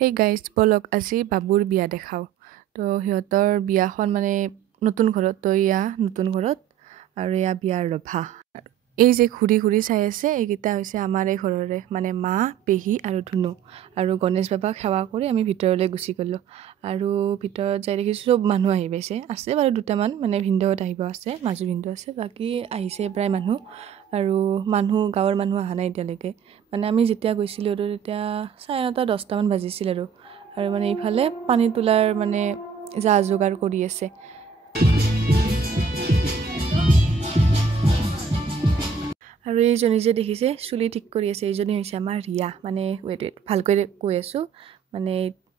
hey guys বলক আজি বাবুৰ বিয়া দেখাও তো সিহঁতৰ বিয়াখন মানে নতুন ঘৰত তো ইয়া নতুন ঘৰত আৰু ইয়া বিয়াৰ ৰভা এই যে ঘূৰি ঘূৰি চাই আছে এইকেইটা হৈছে আমাৰ এই ঘৰৰে মানে মা পেহী আৰু ধুনু আৰু গণেশ বাবাক সেৱা কৰি আমি ভিতৰলৈ গুচি গ'লোঁ আৰু ভিতৰত যাই দেখিছোঁ চব মানুহ আহি পাইছে আছে বাৰু দুটামান মানে ভিনদেউত আহিব আছে মাজু ভিনদেউ আছে বাকী আহিছে প্ৰায় মানুহ আৰু গাঁৱৰ মানুহ অহা নাই এতিয়ালৈকে মানে আমি যেতিয়া গৈছিলোঁ তেতিয়া 9:30 10টামান বাজিছিল আৰু মানে ইফালে পানী তোলাৰ মানে যা যোগাৰ কৰি আছে আৰু এইজনী যে দেখিছে চুলি ঠিক কৰি আছে এইজনী হৈছে আমাৰ ৰিয়া মানে ৱেট ভালকৈ কৈ আছোঁ মানে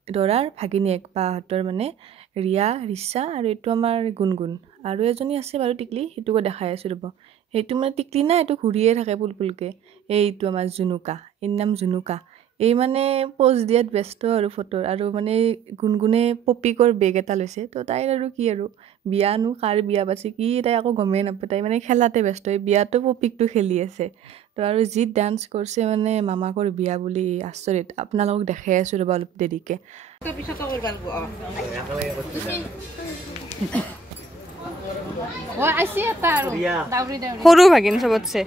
দৰাৰ ভাগিনীয়েক বাহঁতৰ মানে ৰিয়া ৰিচা আৰু এইটো আমাৰ গুণগুণ আৰু এজনী আছে বাৰু টিকলি সেইটোকো দেখাই আছোঁ ৰ'ব সেইটো মানে টিকলি না এইটো ঘূৰিয়ে থাকে পুলপুলকৈ এইটো আমাৰ জুনুকা এই নাম জুনুকা এই মানে প'জ দিয়াত ব্যস্ত আৰু ফটোৰ আৰু মানে গুণগুণে পপিকৰ বেগ এটা লৈছে তো তাইৰ আৰু কি আৰু বিয়ানো কাৰ বিয়া পাছে কি তাই আকৌ গমেই নাপায় তাই মানে খেলাতে ব্যস্ত এই বিয়াতো পপিকটো খেলি আছে তো আৰু যি ডান্স কৰিছে মানে মামাকৰ বিয়া বুলি আচৰিত আপোনালোকক দেখাই আছোঁ ৰ'বা অলপ দেৰিকৈ সৰু ভাগিন চবতছে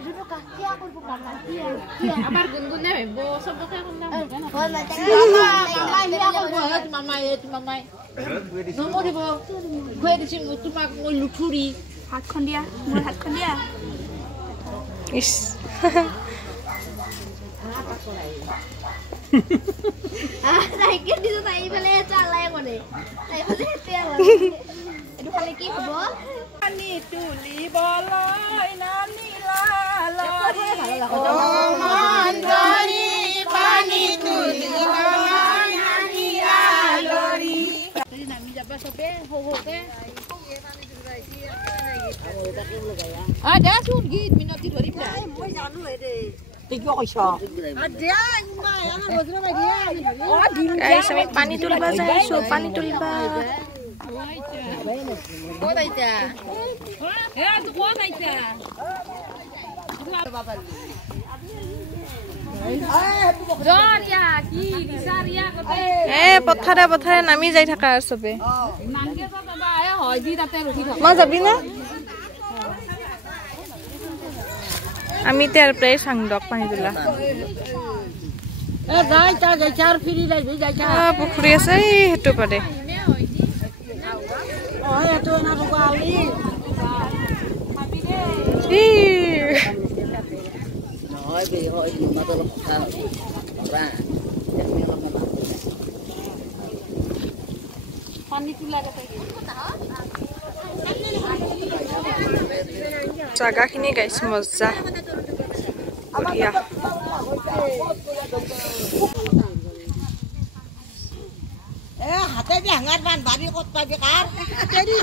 আমার গুনগুনে বো সবকে করলাম মামাই মামাই নমরিব কই দিছি তোমাক মই লুঠুরি হাতখন দিয়া মোর হাতখন দিয়া ইস সাইকেল দিছো তাই ফেলে চালাই করে তাই ফেলে তেল এটো খালি কি হব পানি তুলিবলৈ নানিলা লৰি ও মন্দৰি পানি তুলিবলৈ নানিলা লৰি নামি যাবা সবে হোকে দেচোন গীত মিনতি ধৰিম না মই জানো ৰে তুই কি কৈছ দিয়া ইমা আমাৰ বজৰা বাই দিয়া গাইস আমি পানী তুলবা যাইছো পানী তুলবা কোদাইতা এ তু কোদাইতা জৰিয়া কি দিছাৰিয়া পথাৰে নামি যাই থাকা আৰু চবে নাংকে তো বাবা এ হয় দি তাতে ৰখি থাক মই যাবি না আমি তাৰ প্ৰায় সাংদক পানী তোলা এ যাইতা যাইছাৰ ফিৰি যাইছা পুখুৰী আছে হেতু পাদে এটো না ৰগালি হয় বে হয় মাত্ৰ কথা ৰা পানী তুলা জাগাখিনি গাইছ মজা বঢ়িয়া এ হাতে দি হাঙাৰ বান বাৰী ক'ত পাবি কাৰ হাতে দি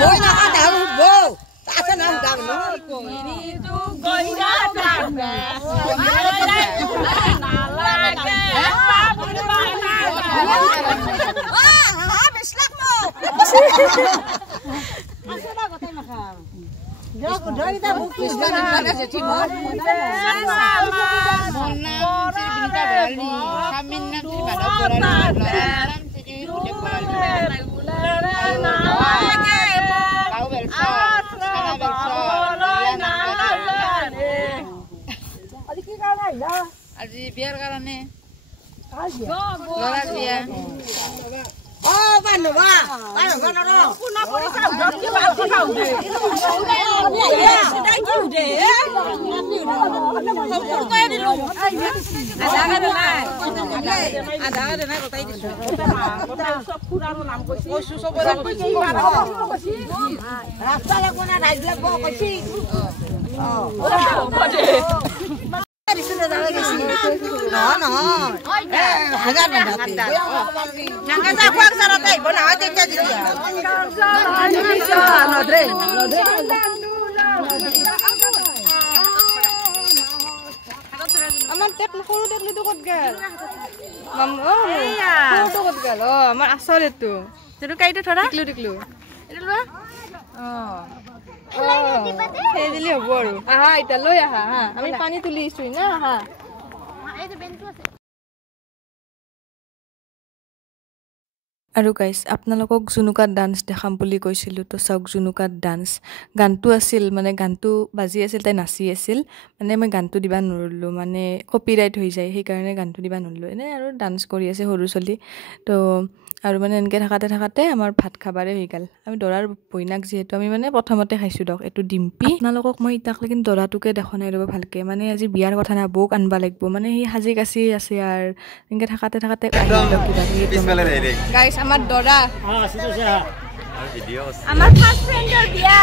মই নাকা ডাঙৰ উঠবো আছে নাম ডাঙৰ আজি বিয়াৰ কাৰণে ল'ৰাৰ বিয়া অ বান্ধবা কোনা পৰিছা উঠি ভাল কথা উঠে সিদাই কি উঠে সম্পূৰ্ণই দিলো আধা নাই কথাই দিছো সব খুৰাৰো নাম কৈছো সবৰে কৈছি ৰাস্তা লাগব না ৰাইজ লাগব কৈছি আমাৰ সৰু টেকলিটো ক'ত গেল সৰুটো ক'ত গেল আমাৰ আচল এইটো কাইটো ধৰা টিকলো এইটো লোৱা সেই দিলে হ'ব আৰু আহা এতিয়া লৈ আহা হা আমি পানী তুলিছো না আহা আৰু গাইছ আপোনালোকক জুনুকাত ডান্স দেখাম বুলি কৈছিলোঁ তো চাওক জুনুকাত ডান্স গানটো আছিল মানে গানটো বাজি আছিল তাই নাচি আছিল মানে মই গানটো দিবা নোৱাৰিলোঁ মানে কপিৰাইট হৈ যায় সেইকাৰণে গানটো দিবা নোৱাৰিলোঁ এনেই আৰু ডান্স কৰি আছে সৰু ছোৱালী তো আৰু মানে এনেকৈ থাকাতে আমাৰ ভাত খাবাৰে হৈ গ'ল আমি দৰাৰ বইনাক যিহেতু আমি মানে প্ৰথমতে খাইছোঁ দিয়ক এইটো ডিম্পি আপোনালোকক মই ইতাক লেকিন দৰাটোকে দেখা নাই ৰ'ব ভালকৈ মানে আজি বিয়াৰ কথা না বৌক আনবা লাগিব মানে সি সাজি কাচি আছে আৰু এনেকৈ থাকাতে গাইছ আমাৰ দৰা আমাৰ ফাৰ্ষ্ট ফ্ৰেণ্ডৰ বিয়া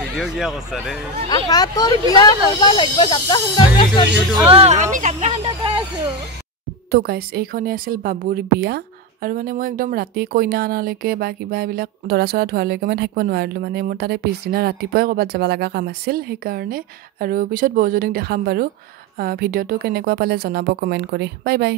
ভিডিঅ' কিয়া কৰছা দে আহা তোৰ বিয়া কৰবা লাগিব যাত্ৰা সুন্দৰ আমি যাত্ৰা খণ্ডতে আছো তো গাইছ এইখনে আছিল বাবুৰ বিয়া আৰু মানে মই একদম ৰাতি কইনা আনালৈকে বা কিবা এইবিলাক দৰা চৰা ধোৱালৈকে মই থাকিব নোৱাৰিলোঁ মানে মোৰ তাতে পিছদিনা ৰাতিপুৱাই ক'ৰবাত যাব লগা কাম আছিল সেইকাৰণে আৰু পিছত বৌজনীক দেখাম বাৰু ভিডিঅ'টো কেনেকুৱা পালে জনাব কমেণ্ট কৰি বাই বাই